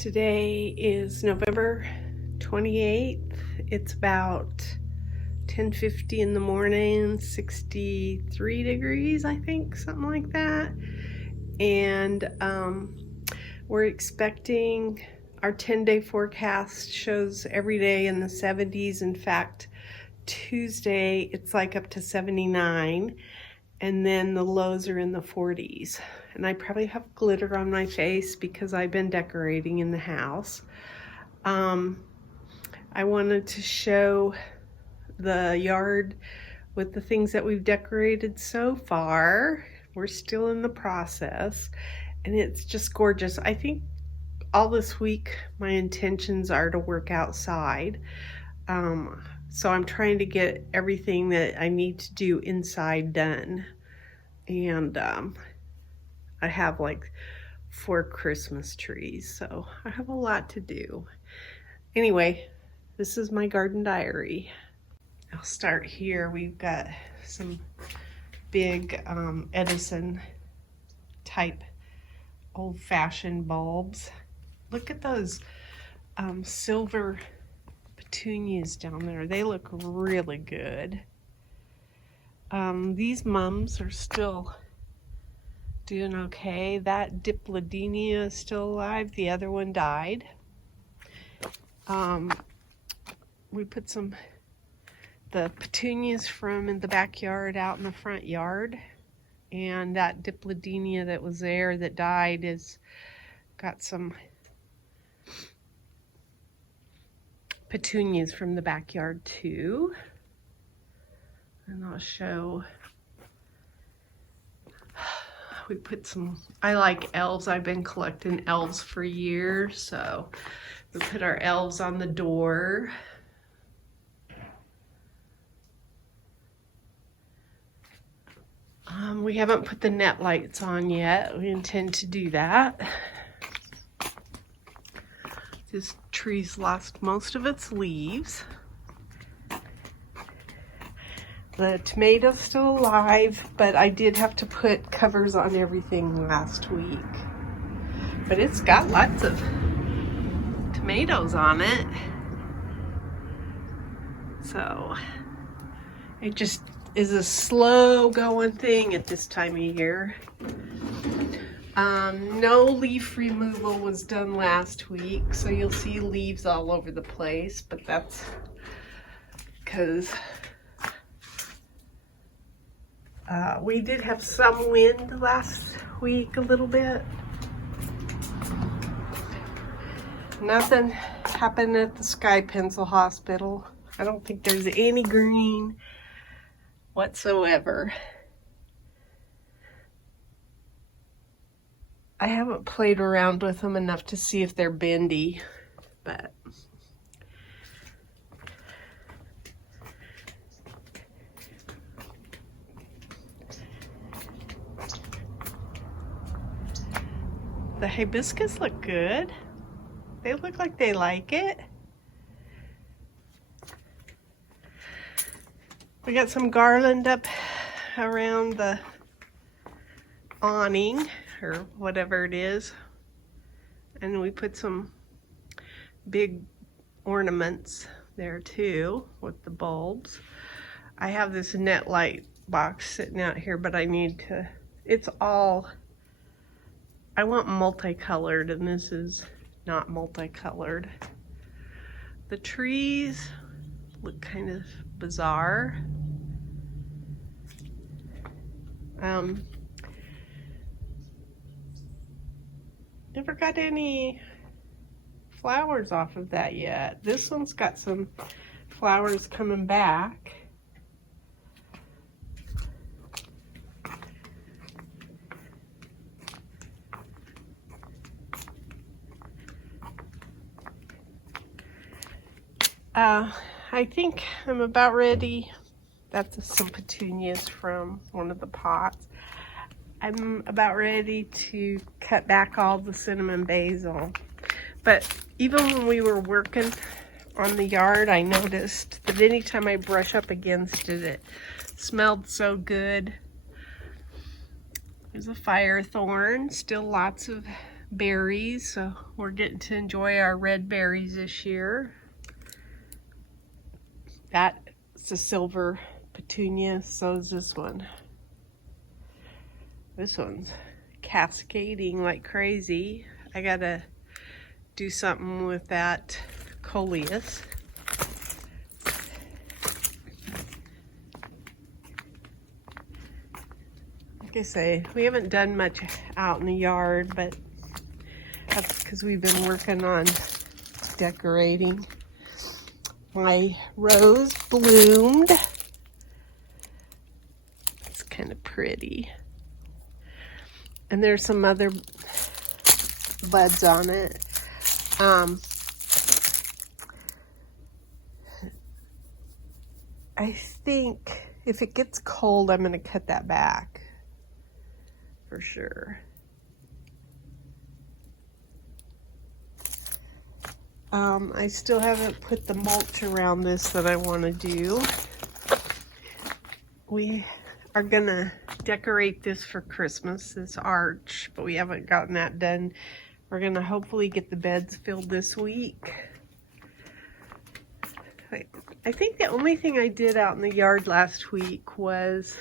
Today is November 28th. It's about 10:50 in the morning, 63 degrees, I think, something like that. And we're expecting, our 10-day forecast shows every day in the 70s. In fact, Tuesday it's like up to 79, and then the lows are in the 40s. And I probably have glitter on my face because I've been decorating in the house. I wanted to show the yard with the things that we've decorated so far. We're still in the process, and it's just gorgeous. I think all this week my intentions are to work outside. So I'm trying to get everything that I need to do inside done. And I have like 4 Christmas trees, so I have a lot to do. Anyway, this is my garden diary. I'll start here. We've got some big Edison type old-fashioned bulbs. Look at those silver petunias down there. They look really good. These mums are still doing okay. That dipladenia is still alive. The other one died. We put the petunias from in the backyard out in the front yard, and that dipladenia that was there that died is got some petunias from the backyard too. And I'll show, we put some, I like elves. I've been collecting elves for years, so we put our elves on the door. We haven't put the net lights on yet. We intend to do that. This tree's lost most of its leaves. The tomato's still alive, but I did have to put covers on everything last week. But it's got lots of tomatoes on it. So it just is a slow going thing at this time of year. No leaf removal was done last week, so you'll see leaves all over the place, but that's because we did have some wind last week, a little bit. Nothing happened at the Sky Pencil Hospital. I don't think there's any green whatsoever. I haven't played around with them enough to see if they're bendy, but the hibiscus look good. They look like they like it. We got some garland up around the awning, or whatever it is, and we put some big ornaments there too with the bulbs. I have this net light box sitting out here, but I need to, it's all, I want multicolored, and this is not multicolored. The trees look kind of bizarre. Never got any flowers off of that yet. This one's got some flowers coming back. I think I'm about ready. That's some petunias from one of the pots. I'm about ready to cut back all the cinnamon basil. But even when we were working on the yard, I noticed that anytime I brush up against it, it smelled so good. There's a fire thorn, still lots of berries, so we're getting to enjoy our red berries this year. That's a silver petunia, so is this one. This one's cascading like crazy. I gotta do something with that coleus. Like I say, we haven't done much out in the yard, but that's because we've been working on decorating. My rose bloomed. It's kind of pretty. And there's some other buds on it. I think if it gets cold, I'm going to cut that back for sure. I still haven't put the mulch around this that I want to do. We are going to decorate this for Christmas, this arch, but we haven't gotten that done. We're going to hopefully get the beds filled this week. I think the only thing I did out in the yard last week was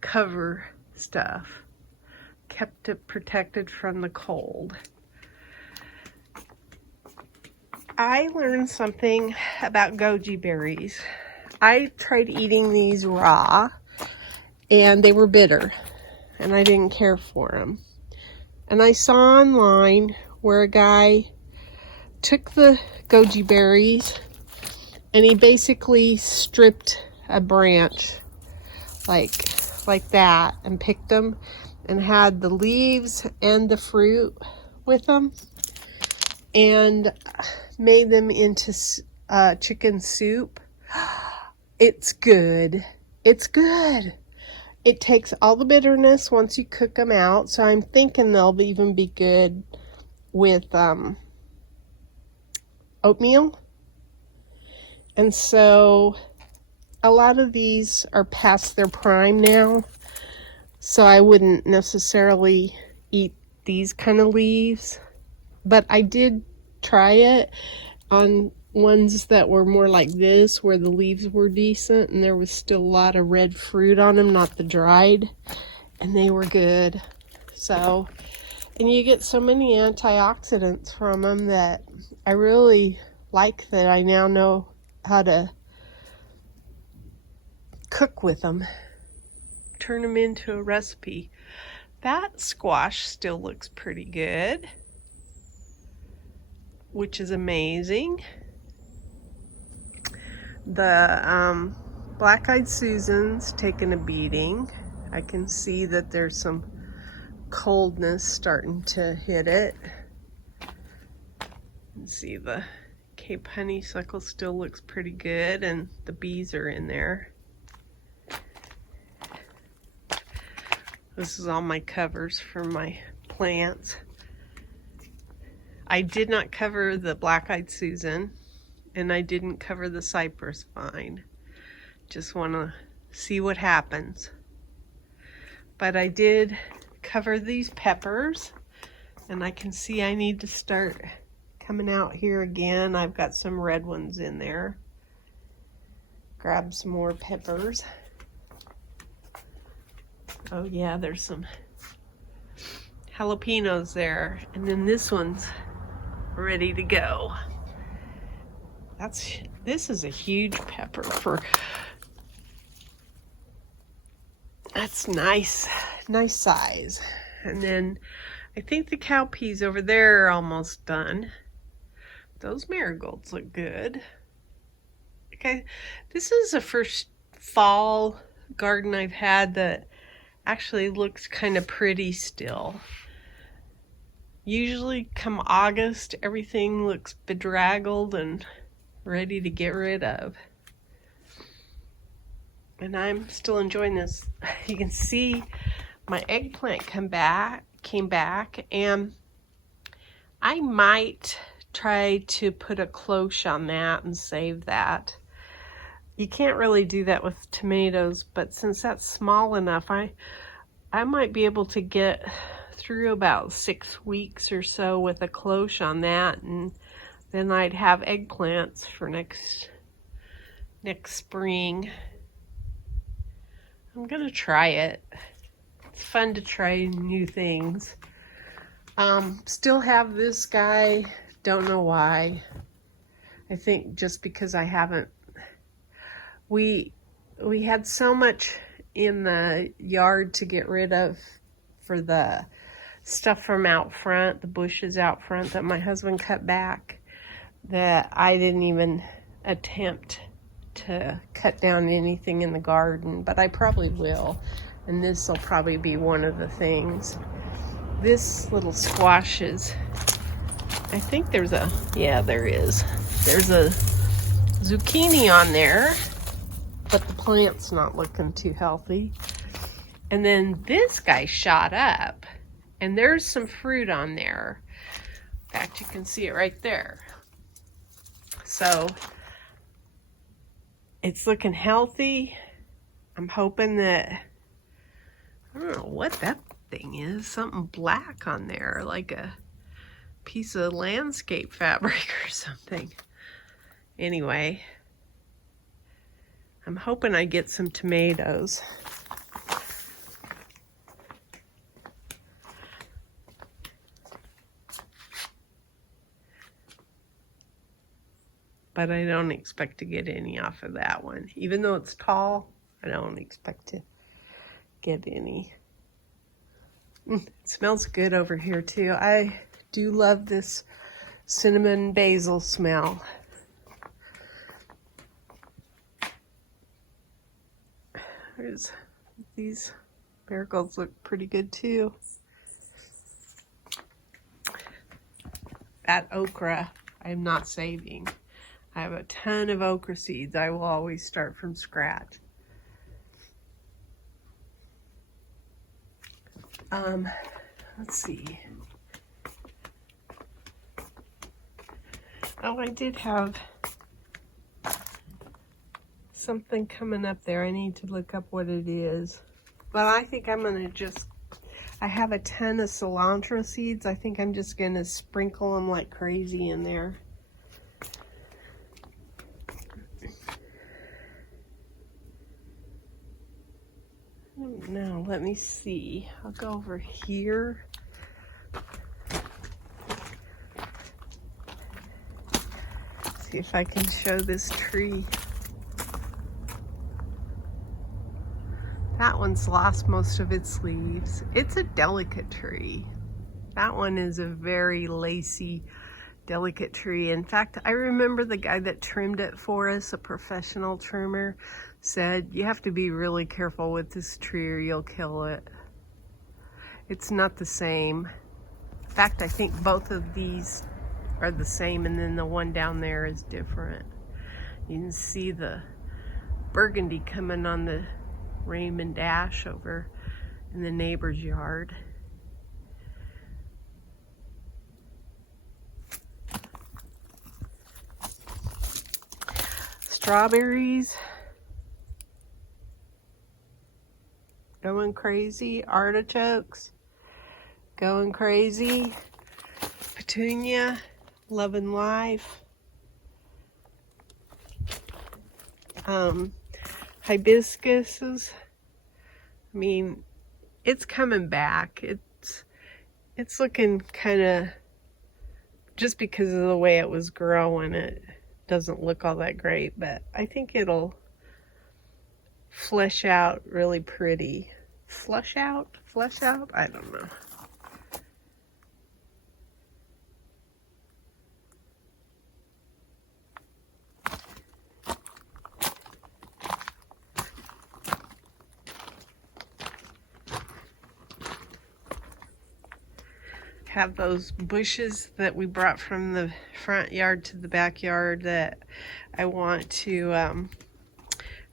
cover stuff. Kept it protected from the cold. I learned something about goji berries. I tried eating these raw and they were bitter and I didn't care for them. And I saw online where a guy took the goji berries and he basically stripped a branch like that and picked them and had the leaves and the fruit with them and made them into chicken soup. It's good. It's good. It takes all the bitterness once you cook them out. So I'm thinking they'll even be good with oatmeal. And so a lot of these are past their prime now. So I wouldn't necessarily eat these kind of leaves. But I did try it on ones that were more like this, where the leaves were decent and there was still a lot of red fruit on them, not the dried, and they were good. So, and you get so many antioxidants from them that I really like that I now know how to cook with them, turn them into a recipe. That squash still looks pretty good, which is amazing. The black-eyed Susan's taking a beating. I can see that there's some coldness starting to hit it. See, the Cape honeysuckle still looks pretty good and the bees are in there. This is all my covers for my plants. I did not cover the black-eyed Susan and I didn't cover the cypress vine. Just want to see what happens. But I did cover these peppers and I can see I need to start coming out here again. I've got some red ones in there. Grab some more peppers. Oh yeah, there's some jalapenos there. And then this one's ready to go. This is a huge pepper that's nice size. And then I think the cowpeas over there are almost done. Those marigolds look good. Okay, this is the first fall garden I've had that actually looks kind of pretty still. Usually come August, everything looks bedraggled and ready to get rid of. And I'm still enjoying this. You can see my eggplant came back, and I might try to put a cloche on that and save that. You can't really do that with tomatoes, but since that's small enough, I might be able to get through about 6 weeks or so with a cloche on that, and then I'd have eggplants for next spring. I'm gonna try it. It's fun to try new things. Still have this guy, don't know why. I think just because I haven't, we had so much in the yard to get rid of for the stuff from out front, the bushes out front that my husband cut back, that I didn't even attempt to cut down anything in the garden, but I probably will, and this will probably be one of the things. This little squash is, I think there's a, yeah, there is. There's a zucchini on there, but the plant's not looking too healthy. And then this guy shot up, and there's some fruit on there. In fact, you can see it right there. So it's looking healthy. I'm hoping that, I don't know what that thing is, something black on there, like a piece of landscape fabric or something. Anyway, I'm hoping I get some tomatoes. But I don't expect to get any off of that one. Even though it's tall, I don't expect to get any. It smells good over here too. I do love this cinnamon basil smell. These marigolds look pretty good too. That okra, I'm not saving. I have a ton of okra seeds. I will always start from scratch. Let's see. Oh, I did have something coming up there. I need to look up what it is. But I think I'm gonna just, I have a ton of cilantro seeds. I think I'm just gonna sprinkle them like crazy in there. Now, let me see. I'll go over here. See if I can show this tree. That one's lost most of its leaves. It's a delicate tree. That one is a very lacy, delicate tree. In fact, I remember the guy that trimmed it for us, a professional trimmer, said you have to be really careful with this tree or you'll kill it. It's not the same. In fact, I think both of these are the same, and then the one down there is different. You can see the burgundy coming on the Raymond Dash over in the neighbor's yard. Strawberries. Going crazy. Artichokes. Going crazy. Petunia. Loving life. Hibiscuses. I mean, it's coming back. It's looking kind of, just because of the way it was growing, it doesn't look all that great, but I think it'll flesh out really pretty. Flesh out? I don't know. Have those bushes that we brought from the front yard to the backyard that I want to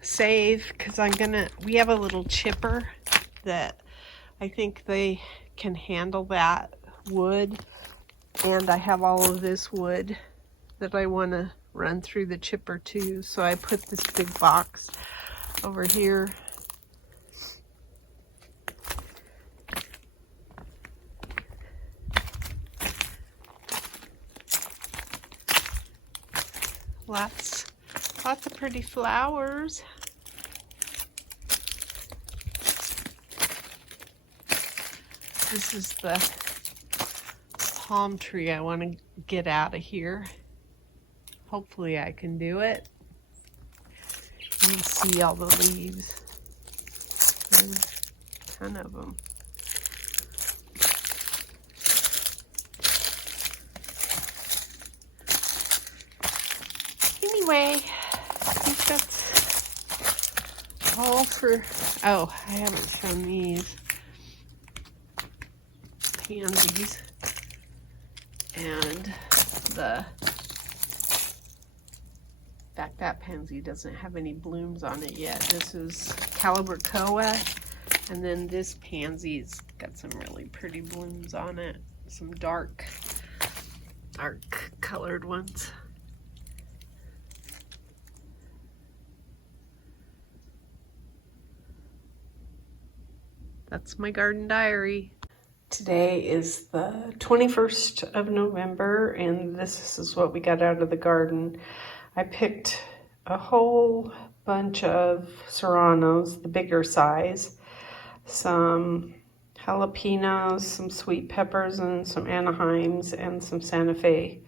save, because we have a little chipper that I think they can handle that wood, and I have all of this wood that I want to run through the chipper too, so I put this big box over here. Lots of pretty flowers. This is the palm tree I want to get out of here. Hopefully I can do it. You can see all the leaves. There's a ton of them. Anyway, I think that's all for, oh, I haven't shown these pansies. And in fact, that pansy doesn't have any blooms on it yet. This is Calibrachoa, and then this pansy's got some really pretty blooms on it. Some dark colored ones. That's my garden diary. Today is the 21st of November, and this is what we got out of the garden. I picked a whole bunch of serranos, the bigger size, some jalapenos, some sweet peppers, and some Anaheims, and some Santa Fe.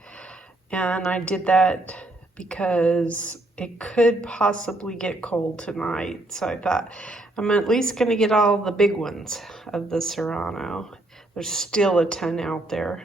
And I did that because it could possibly get cold tonight. So I thought I'm at least going to get all the big ones of the serrano. There's still a ton out there.